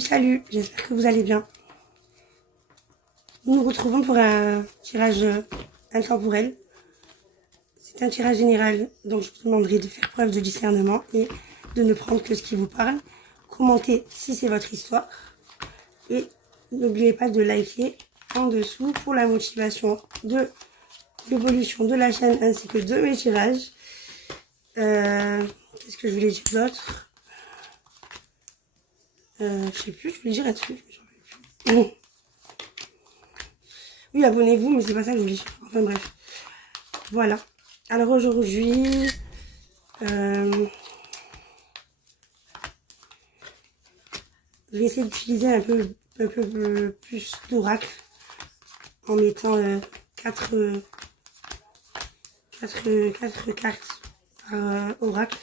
Salut, j'espère que vous allez bien. Nous nous retrouvons pour un tirage intemporel. C'est un tirage général, donc je vous demanderai de faire preuve de discernement et de ne prendre que ce qui vous parle. Commentez si c'est votre histoire. Et n'oubliez pas de liker en dessous pour la motivation de l'évolution de la chaîne ainsi que de mes tirages. Qu'est-ce que je voulais dire d'autre? Je sais plus, je voulais dire là-dessus. Oui, abonnez-vous, mais c'est pas ça que je voulais dire. Enfin bref. Voilà. Alors aujourd'hui, je vais essayer d'utiliser un peu plus d'oracle en mettant 4 cartes par oracle.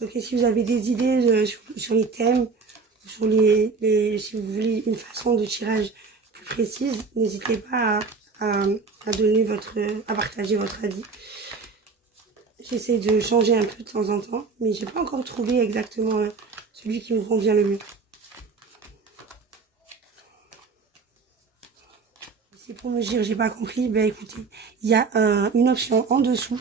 Donc si vous avez des idées sur les thèmes, sur si vous voulez une façon de tirage plus précise, n'hésitez pas à donner à partager votre avis. J'essaie de changer un peu de temps en temps, mais j'ai pas encore trouvé exactement celui qui me convient le mieux. C'est pour me dire j'ai pas compris, ben écoutez, il y a une option en dessous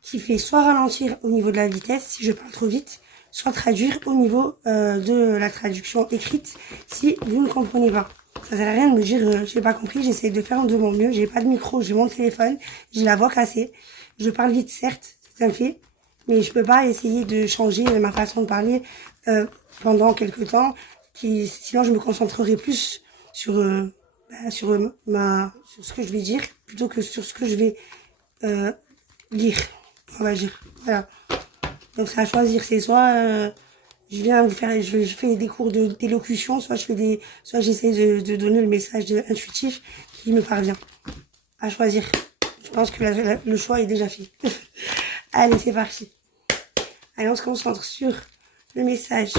qui fait soit ralentir au niveau de la vitesse si je parle trop vite, soit traduire au niveau de la traduction écrite si vous ne comprenez pas. Ça sert à rien de me dire j'ai pas compris, j'essaie de faire de mon mieux, j'ai pas de micro, j'ai mon téléphone, j'ai la voix cassée, je parle vite certes, c'est un fait, mais je peux pas essayer de changer ma façon de parler pendant quelques temps, sinon je me concentrerai plus sur sur ce que je vais dire plutôt que sur ce que je vais lire, on va dire. Voilà. Donc c'est à choisir, c'est soit je fais des cours d'élocution, soit j'essaie de donner le message intuitif qui me parvient. À choisir. Je pense que le choix est déjà fait. Allez, c'est parti. Allez, on se concentre sur le message.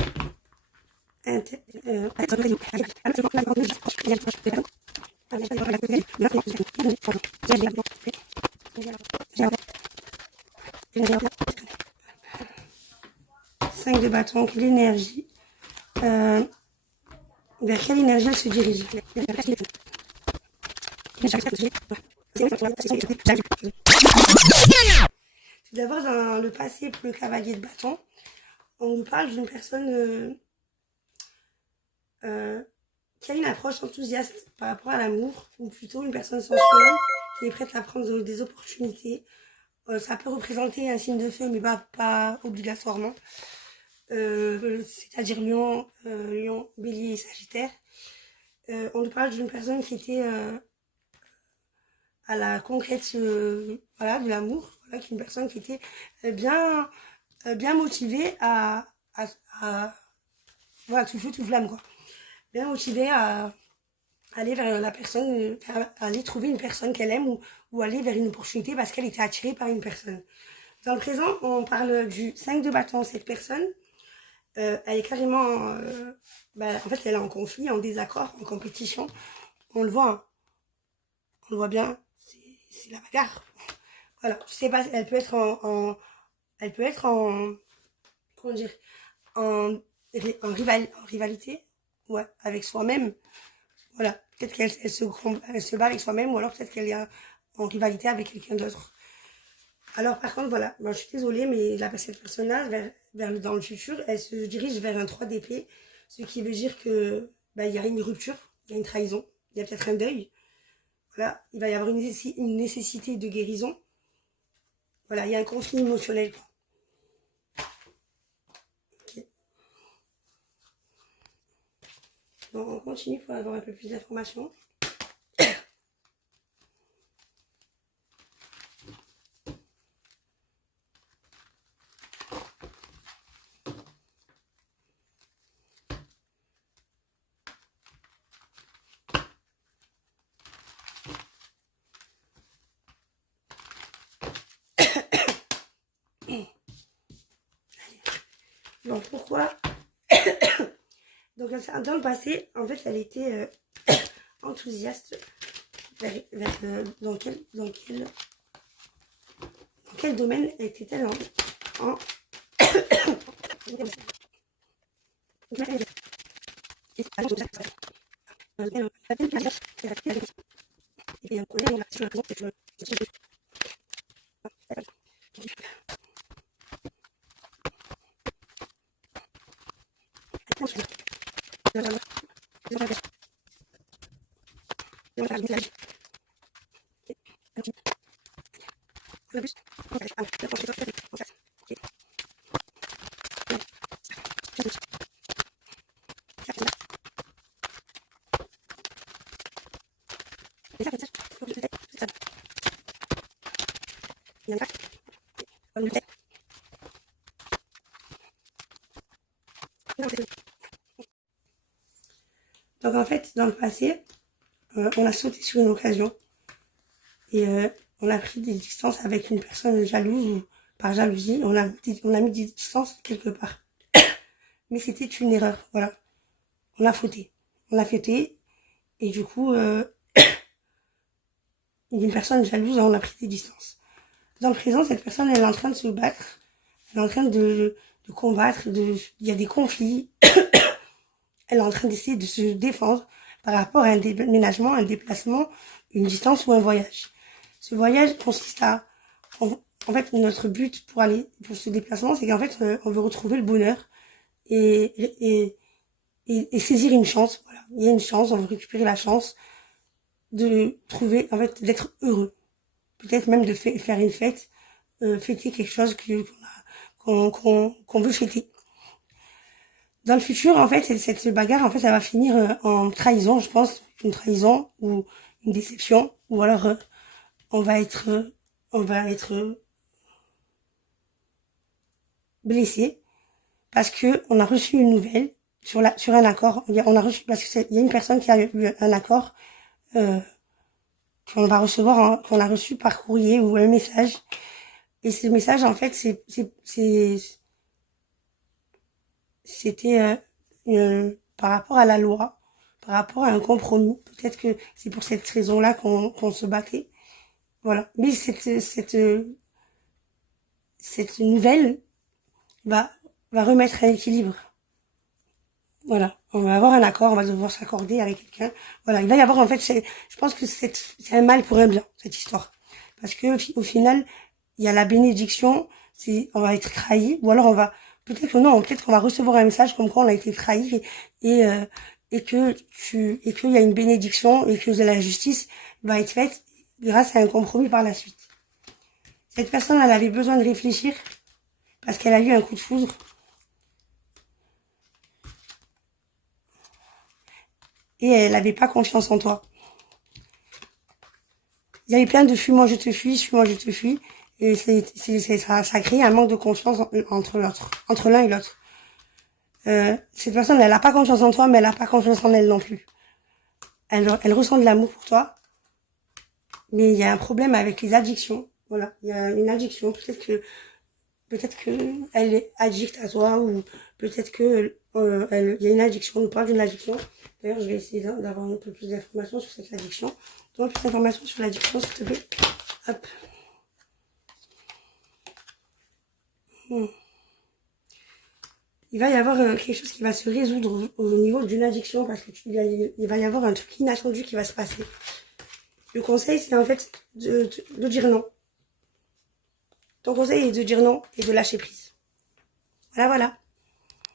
5 de bâton, quelle énergie vers quelle énergie elle se dirige? Tout d'abord, dans le passé, pour le cavalier de bâton, on nous parle d'une personne qui a une approche enthousiaste par rapport à l'amour, ou plutôt une personne sensuelle qui est prête à prendre des opportunités. Ça peut représenter un signe de feu, mais pas obligatoirement. C'est-à-dire Lion, Bélier et Sagittaire. On nous parle d'une personne qui était à la conquête voilà, de l'amour, voilà, une personne qui était bien motivée à voilà, tout feu, tout flamme, quoi. Bien motivée à aller vers la personne, à aller trouver une personne qu'elle aime ou aller vers une opportunité parce qu'elle était attirée par une personne. Dans le présent, on parle du 5 de bâton. Cette personne, elle est carrément, en fait, elle est en conflit, en désaccord, en compétition. On le voit, hein. On le voit bien, c'est la bagarre. Voilà, je sais pas, elle peut être en comment dire, en rivalité, ouais, avec soi-même. Voilà, peut-être qu'elle se bat avec soi-même ou alors peut-être qu'elle est en rivalité avec quelqu'un d'autre. Alors par contre, voilà, moi, je suis désolée, mais cette personne-là, dans le futur, elle se dirige vers un 3 d'épée, ce qui veut dire que il y a une rupture, il y a une trahison, il y a peut-être un deuil. Voilà, il va y avoir une nécessité de guérison. Voilà, il y a un conflit émotionnel, quoi. Okay. Donc on continue pour avoir un peu plus d'informations. Donc pourquoi Donc dans le passé, en fait, elle était enthousiaste dans quel domaine était-elle en Donc en fait, dans le passé, on a sauté sur une occasion et on a pris des distances avec une personne jalouse ou par jalousie, on a mis des distances quelque part. Mais c'était une erreur, voilà. On a fauté. On a fauté et du coup, une personne jalouse, on a pris des distances. Dans le présent, cette personne, elle est en train de se battre, elle est en train de combattre, il y a des conflits, elle est en train d'essayer de se défendre par rapport à un déménagement, un déplacement, une distance ou un voyage. Ce voyage consiste à, en fait, notre but pour ce déplacement, c'est qu'en fait, on veut retrouver le bonheur et saisir une chance. Voilà, il y a une chance, on veut récupérer la chance de trouver, en fait, d'être heureux. Peut-être même de faire une fête, fêter quelque chose qu'on veut fêter. Dans le futur, en fait, cette bagarre, en fait, elle va finir en trahison, je pense, une trahison ou une déception, ou alors on va être blessé parce que on a reçu une nouvelle sur un accord. On a reçu parce que il y a une personne qui a eu un accord qu'on va recevoir, qu'on a reçu par courrier ou un message. Et ce message, en fait, c'était par rapport à la loi, par rapport à un compromis. Peut-être que c'est pour cette raison-là qu'on se battait. Voilà. Mais cette nouvelle va remettre un équilibre. Voilà. On va avoir un accord, on va devoir s'accorder avec quelqu'un. Voilà. Il va y avoir, en fait, je pense que c'est un mal pour un bien, cette histoire. Parce que, au final, il y a la bénédiction, on va être trahi, ou alors peut-être que non, peut-être qu'on va recevoir un message comme quoi on a été trahi et qu'il y a une bénédiction et que la justice va être faite grâce à un compromis par la suite. Cette personne, elle avait besoin de réfléchir parce qu'elle a eu un coup de foudre. Et elle n'avait pas confiance en toi. Il y avait plein de fuis-moi je te fuis, fuis-moi je te fuis. Et ça crée un manque de confiance entre l'un et l'autre. Cette personne, elle n'a pas confiance en toi, mais elle n'a pas confiance en elle non plus. Elle ressent de l'amour pour toi, mais il y a un problème avec les addictions. Voilà, il y a une addiction. Peut-être que elle est addicte à toi, ou peut-être que il y a une addiction. On nous parle d'une addiction. D'ailleurs, je vais essayer d'avoir un peu plus d'informations sur cette addiction. Donc, plus d'informations sur l'addiction, s'il te plaît. Hop. Il va y avoir quelque chose qui va se résoudre au niveau d'une addiction parce que il va y avoir un truc inattendu qui va se passer. Le conseil, c'est en fait de dire non. Ton conseil est de dire non et de lâcher prise. Voilà, voilà.